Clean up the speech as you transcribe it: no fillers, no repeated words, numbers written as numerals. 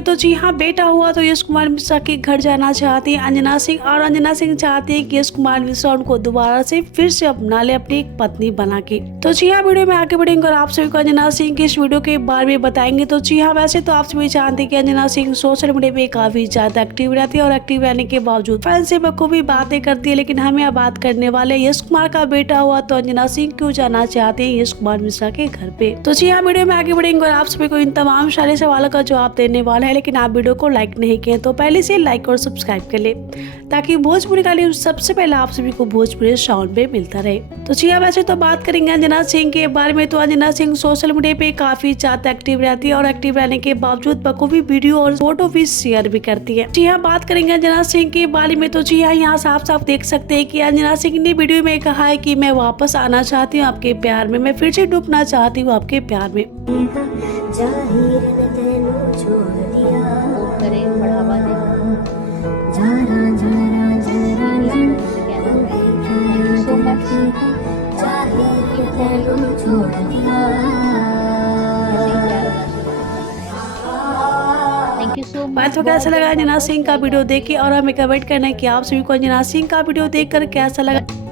तो जी हाँ, बेटा हुआ तो यश कुमार मिश्रा के घर जाना चाहती है अंजना सिंह, और अंजना सिंह चाहती है कि यश कुमार मिश्रा उनको दोबारा से फिर से अपना ले अपनी एक पत्नी बना के। तो जी हाँ, वीडियो में आगे बढ़ेंगे और आप सभी को अंजना सिंह की इस वीडियो के बारे में बताएंगे। तो जी हाँ, वैसे तो आप सभी जानते हैं कि अंजना सिंह सोशल मीडिया पे काफी ज्यादा एक्टिव रहती है और एक्टिव रहने के बावजूद फैन से बखूबी बातें करती है। लेकिन हम यहाँ बात करने वाले यश कुमार का बेटा हुआ तो अंजना सिंह क्यों जाना चाहते हैं यश कुमार मिश्रा के घर पे। तो जी हाँ, वीडियो में आगे बढ़ेंगे और आप सभी को इन तमाम सारे सवालों का जवाब देने वाला है। लेकिन आप वीडियो को लाइक नहीं किए तो पहले से लाइक और सब्सक्राइब कर ले, ताकि भोजपुरी का न्यूज सबसे पहले आप सभी को भोजपुरी साउंड पे मिलता रहे। तो जी हाँ, वैसे तो बात करेंगे अंजना सिंह के बारे में। तो अंजना सिंह सोशल मीडिया पे काफी ज्यादा एक्टिव रहती है और एक्टिव रहने के बावजूद बखूबी वीडियो और फोटो भी शेयर भी करती है। जी हाँ, बात करेंगे अंजना सिंह के बारे में। तो जी हाँ, यहाँ साफ साफ देख सकते हैं कि अंजना सिंह ने वीडियो में कहा है कि मैं वापस आना चाहती हूँ आपके प्यार में, मैं फिर से डूबना चाहती हूँ आपके प्यार में। बात तो कैसा लगा अंजना सिंह का वीडियो देख के, और हमें कमेंट करना है कि आप सभी को अंजना सिंह का वीडियो देखकर कैसा लगा।